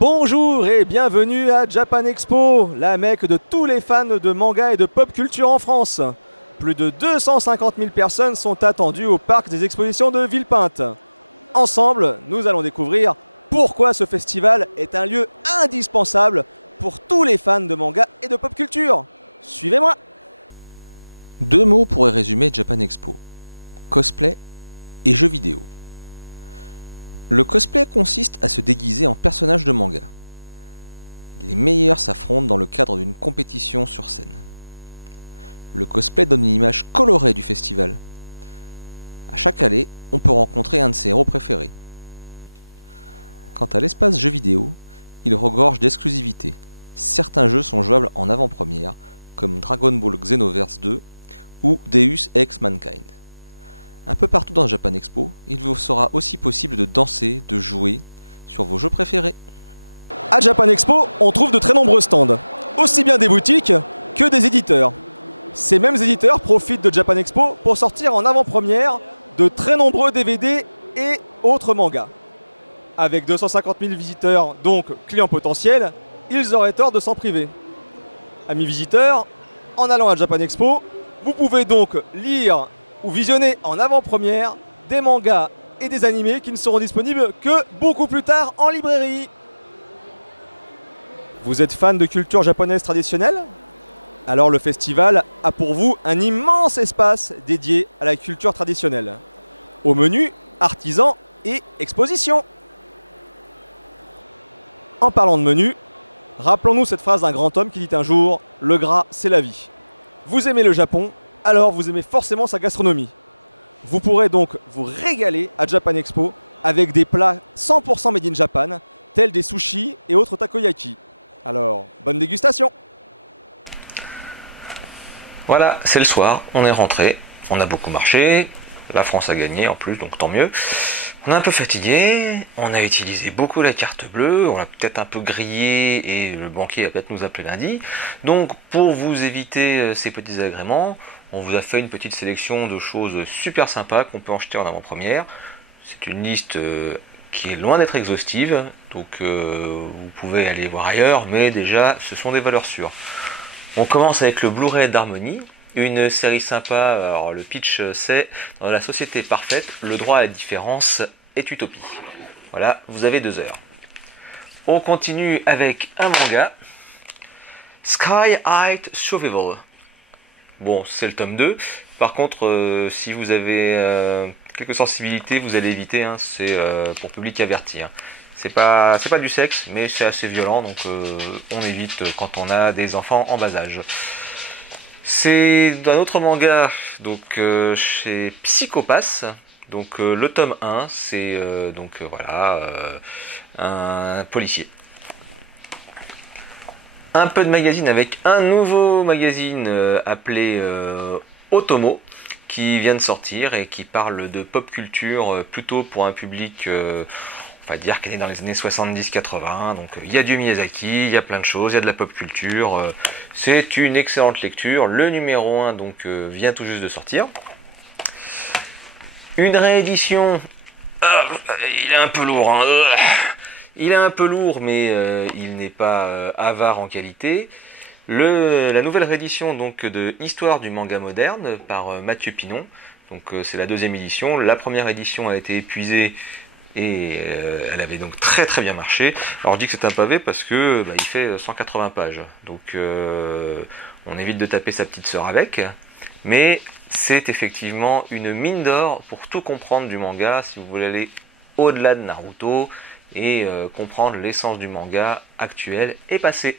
Bonjour et bienvenue à Japan Expo, la mecque de tous les fans de manga et de pop culture en France. Plus de 250 000 personnes sont attendues au parc des expositions de Villepinte. Ensemble, nous allons découvrir pourquoi ce festival est un lieu indispensable pour tous les fans de manga et de pop culture. Suivez-moi! Deux mots pourraient résumer Japan Expo: cosplay et jeux vidéo. Le cosplay consiste à se déguiser en personnage de manga. Les meilleurs s'affrontent dans le cadre d'une compétition sur scène. Le cosplay donne une image colorée du festival. À chaque allée, on peut rencontrer un de ses héros préférés. Quant à l'espace jeux vidéo, il regorge d'exclusivités. Certains jeux sont jouables en avant-première, comme Dragon Ball Xenoverse 2 ou Deus Ex Mankind. Un peu partout dans Japan Expo, il vous sera aussi possible de danser, de jouer sur vos jeux préférés. À Japan Expo, on trouve de très nombreux stands, aussi bien des boutiques que des éditeurs. Ces mêmes éditeurs profitent de Japan Expo pour sortir en avant-première de très nombreux DVD et autres mangas. Avec 250 000 visiteurs, donc clients potentiels, ils auraient tort de s'en priver. Amis visiteurs, en allant à Japan Expo, vous pouvez donc lire ou visionner en avant-première des mangas et des animés qui ne seront disponibles que beaucoup plus tard en librairie. Vous êtes fan de culture japonaise traditionnelle? Alors le festival a pour vous un immense espace dédié à la culture traditionnelle. Au menu, artisans et expositions. En parlant de menu, rappelons-nous cette phrase d'un grand homme qui dit un jour « Le gras, c'est la vie ». Vous aimez le Japon, alors vous aimez forcément sa gastronomie. Vous pourrez donc vous régaler à Japan Expo avec des plats 100% made in Japan, tels des sushis et autres takoyaki. Alors, bonne dégustation! Voilà, c'est le soir, on est rentré, on a beaucoup marché, la France a gagné en plus, donc tant mieux. On est un peu fatigué, on a utilisé beaucoup la carte bleue, on l'a peut-être un peu grillé et le banquier va peut-être nous appeler lundi. Donc pour vous éviter ces petits agréments, on vous a fait une petite sélection de choses super sympas qu'on peut acheter en avant-première. C'est une liste qui est loin d'être exhaustive, donc vous pouvez aller voir ailleurs, mais déjà ce sont des valeurs sûres. On commence avec le Blu-ray d'Harmonie, une série sympa. Alors le pitch c'est: dans la société parfaite, le droit à la différence est utopie. Voilà, vous avez 2 heures. On continue avec un manga, Sky High Survival. Bon, c'est le tome 2. Par contre, si vous avez quelques sensibilités, vous allez éviter, hein, c'est pour public averti. Hein. C'est pas du sexe, mais c'est assez violent, donc on évite quand on a des enfants en bas âge. C'est un autre manga, donc chez Psychopass. Donc le tome 1, c'est voilà, un policier. Un peu de magazine avec un nouveau magazine appelé Otomo, qui vient de sortir et qui parle de pop culture plutôt pour un public on va dire qu'elle est dans les années 70-80, donc il y a du Miyazaki, il y a plein de choses, il y a de la pop culture, c'est une excellente lecture. Le numéro 1 donc vient tout juste de sortir. Une réédition, il est un peu lourd, hein, il est un peu lourd, mais il n'est pas avare en qualité. La nouvelle réédition donc de Histoire du manga moderne par Mathieu Pinon, donc c'est la 2e édition. La première édition a été épuisée et elle avait donc très très bien marché. Alors je dis que c'est un pavé parce que il fait 180 pages, donc on évite de taper sa petite sœur avec, mais c'est effectivement une mine d'or pour tout comprendre du manga si vous voulez aller au-delà de Naruto et comprendre l'essence du manga actuel et passé.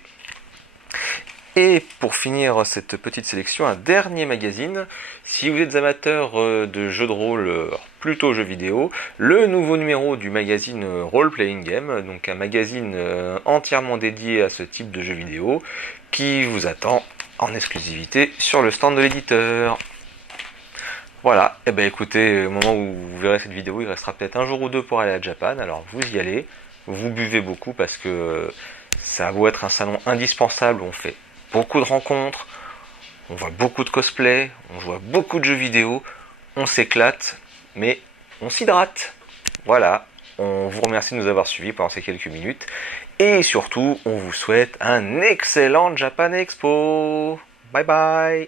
Et pour finir cette petite sélection, un dernier magazine. Si vous êtes amateur de jeux de rôle, plutôt jeux vidéo, le nouveau numéro du magazine Role Playing Game, donc un magazine entièrement dédié à ce type de jeux vidéo, qui vous attend en exclusivité sur le stand de l'éditeur. Voilà, et ben écoutez, au moment où vous verrez cette vidéo, il restera peut-être un jour ou deux pour aller à Japan, alors vous y allez, vous buvez beaucoup parce que ça a beau être un salon indispensable où on fait beaucoup de rencontres, on voit beaucoup de cosplay, on joue à beaucoup de jeux vidéo, on s'éclate, mais on s'hydrate. Voilà, On vous remercie de nous avoir suivis pendant ces quelques minutes. Et surtout, on vous souhaite un excellent Japan Expo. Bye bye.